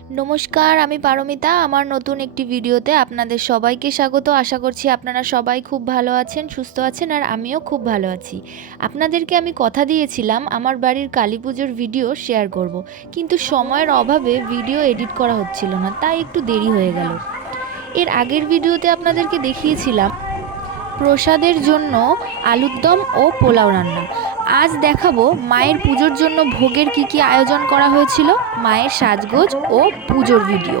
নমস্কার, আমি পারমিতা। আমার নতুন একটি ভিডিওতে আপনাদের সবাইকে স্বাগত। আশা করছি আপনারা সবাই খুব ভালো আছেন, সুস্থ আছেন, আর আমিও খুব ভালো আছি। আপনাদেরকে আমি কথা দিয়েছিলাম আমার বাড়ির কালী পুজোর ভিডিও শেয়ার করব, কিন্তু সময়ের অভাবে ভিডিও এডিট করা হচ্ছিল না, তাই একটু দেরি হয়ে গেল। এর আগের ভিডিওতে আপনাদেরকে দেখিয়েছিলাম প্রসাদের জন্য আলুর দম ও পোলাও রান্না। আজ দেখাবো মায়ের পুজোর জন্য ভোগের কি আয়োজন করা হয়েছিল, মায়ের সাজগোজ ও পুজোর ভিডিও।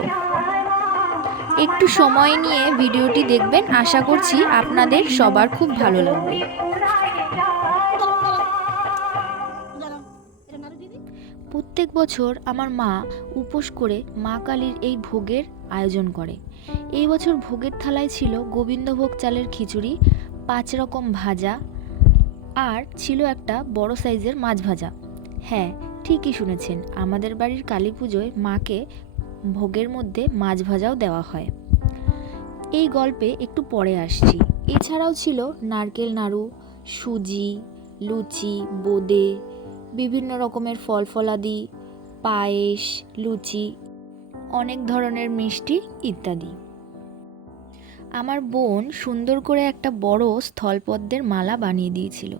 একটু সময় নিয়ে ভিডিওটি দেখবেন, আশা করছি আপনাদের সবার খুব ভালো লাগবে। প্রত্যেক বছর আমার মা উপোস করে মা কালীর এই ভোগের আয়োজন করে। এই বছর ভোগের থালায় ছিল গোবিন্দভোগ চালের খিচুড়ি, 5 রকম ভাজা, আর ছিল একটা বড় সাইজের মাছ ভাজা। হ্যাঁ, ঠিকই শুনেছেন, আমাদের বাড়ির কালী পুজোয় মাকে ভোগের মধ্যে মাছ ভাজাও দেওয়া হয়। এই গল্পে একটু পরে আসছি। এছাড়াও ছিল নারকেল নাড়ু, সুজি, লুচি, বোঁদে, বিভিন্ন রকমের ফল ফলাদি, পায়েস, লুচি, অনেক ধরনের মিষ্টি ইত্যাদি। আমার বোন সুন্দর করে একটা বড় স্থলপদ্মের মালা বানিয়ে দিয়েছিল।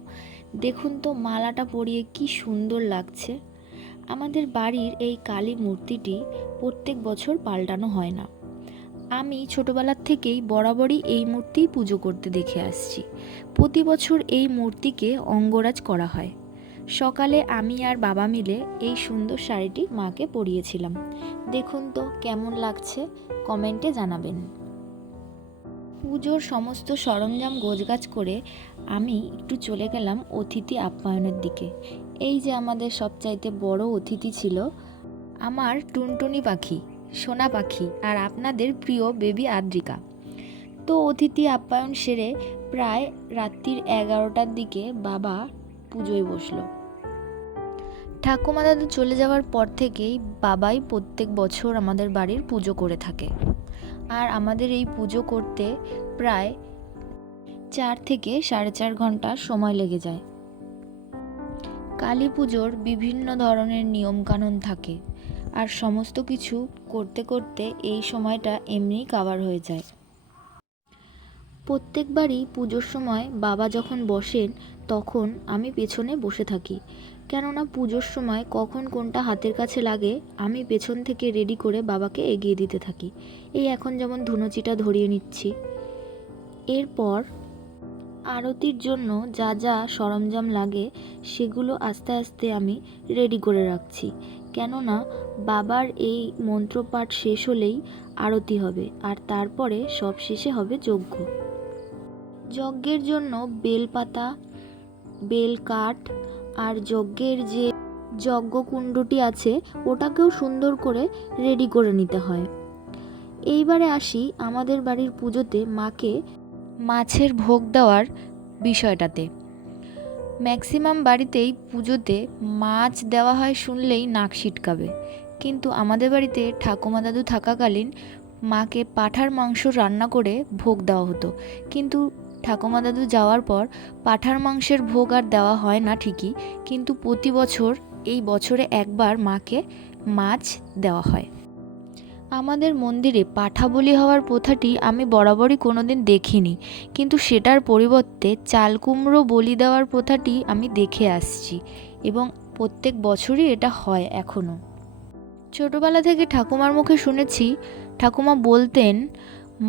দেখুন তো মালাটা পরিয়ে কি সুন্দর লাগছে। আমাদের বাড়ির এই কালী মূর্তিটি প্রত্যেক বছর পাল্টানো হয় না। আমি ছোটবেলার থেকেই বরাবরই এই মূর্তি পুজো করতে দেখে আসছি। প্রতি বছর এই মূর্তিকে অঙ্গরাজ করা হয়। সকালে আমি আর বাবা মিলে এই সুন্দর শাড়িটি মাকে পরিয়েছিলাম। দেখুন তো কেমন লাগছে, কমেন্টে জানাবেন। পুজোর সমস্ত সরঞ্জাম গোছগাছ করে আমি একটু চলে গেলাম অতিথি আপ্যায়নের দিকে। এই যে আমাদের সবচাইতে বড় অতিথি ছিল আমার টুনটুনি পাখি, সোনা পাখি, আর আপনাদের প্রিয় বেবি আদ্রিকা। তো অতিথি আপ্যায়ন সেরে প্রায় রাত্রির 11টার দিকে বাবা পুজোয় বসলো। ঠাকুমা দাদু চলে যাওয়ার পর থেকেই বাবাই প্রত্যেক বছর আমাদের বাড়ির পুজো করে থাকে। আর আমাদের এই পুজো করতে প্রায় 4 থেকে 4.5 ঘন্টা সময় লেগে যায়। কালী পুজোর বিভিন্ন ধরনের নিয়মকানুন থাকে, আর সমস্ত কিছু করতে করতে এই সময়টা এমনিই কাভার হয়ে যায়। প্রত্যেকবারই পুজোর সময় বাবা যখন বসেন তখন আমি পেছনে বসে থাকি, কেননা পুজোর সময় কখন কোনটা হাতের কাছে লাগে আমি পেছন থেকে রেডি করে বাবাকে এগিয়ে দিতে থাকি। এই এখন যেমন ধুনুচিটা ধরিয়ে নিচ্ছি। এরপর আরতির জন্য যা যা সরঞ্জাম লাগে সেগুলো আস্তে আস্তে আমি রেডি করে রাখছি, কেননা বাবার এই মন্ত্রপাঠ শেষ হলেই আরতি হবে, আর তারপরে সব শেষে হবে যজ্ঞ। যজ্ঞের জন্য বেলপাতা, বেলকাঠ, আর যজ্ঞের যে যজ্ঞকুণ্ডটি আছে ওটাকেও সুন্দর করে রেডি করে নিতে হয়। এইবারে আসি আমাদের বাড়ির পুজোতে মাকে মাছের ভোগ দেওয়ার বিষয়টাতে। ম্যাক্সিমাম বাড়িতেই পুজোতে মাছ দেওয়া হয় শুনলেই নাক সিটকাবে, কিন্তু আমাদের বাড়িতে ঠাকুমা দাদু থাকাকালীন মাকে পাঁঠার মাংস রান্না করে ভোগ দেওয়া হতো। কিন্তু ঠাকুমা দাদু যাওয়ার পর পাঁঠার মাংসের ভোগ আর দেওয়া হয় না ঠিকই, কিন্তু প্রতি বছর এই বছরে একবার মাকে মাছ দেওয়া হয়। আমাদের মন্দিরে পাঁঠা বলি হওয়ার প্রথাটি আমি বরাবরই কোনোদিন দেখিনি, কিন্তু সেটার পরিবর্তে চাল কুমড়ো বলি দেওয়ার প্রথাটি আমি দেখে আসছি, এবং প্রত্যেক বছরই এটা হয় এখনও। ছোটবেলা থেকে ঠাকুমার মুখে শুনেছি, ঠাকুমা বলতেন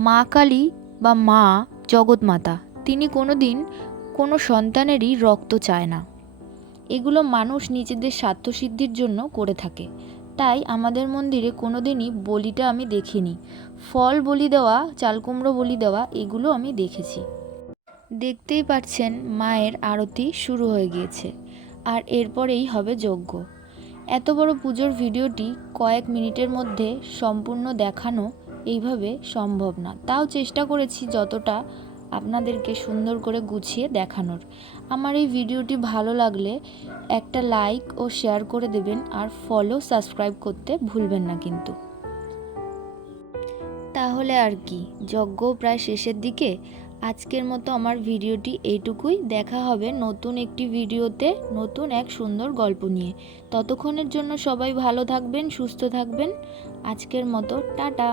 মা কালী বা মা জগৎমাতা, তিনি কোনোদিন কোনো সন্তানেরই রক্ত চায় না। এগুলো মানুষ নিজেদের স্বার্থসিদ্ধির জন্য করে থাকে। তাই আমাদের মন্দিরে কোনোদিনই বলিটা আমি দেখিনি। ফল বলি দেওয়া, চালকুমড়ো বলি দেওয়া এগুলো আমি দেখেছি। দেখতেই পাচ্ছেন মায়ের আরতি শুরু হয়ে গিয়েছে, আর এরপরেই হবে যজ্ঞ। এত বড় পুজোর ভিডিওটি কয়েক মিনিটের মধ্যে সম্পূর্ণ দেখানো এইভাবে সম্ভব না, তাও চেষ্টা করেছি যতটা আপনাদেরকে সুন্দর করে গুছিয়ে দেখানোর। আমার এই ভিডিওটি ভালো লাগলে একটা লাইক ও শেয়ার করে দেবেন, আর ফলো সাবস্ক্রাইব করতে ভুলবেন না কিন্তু। তাহলে আর কি, যজ্ঞ প্রায় শেষের দিকে, আজকের মতো আমার ভিডিওটি এইটুকুই। দেখা হবে নতুন একটি ভিডিওতে নতুন এক সুন্দর গল্প নিয়ে। ততক্ষণের জন্য সবাই ভালো থাকবেন, সুস্থ থাকবেন। আজকের মতো টাটা।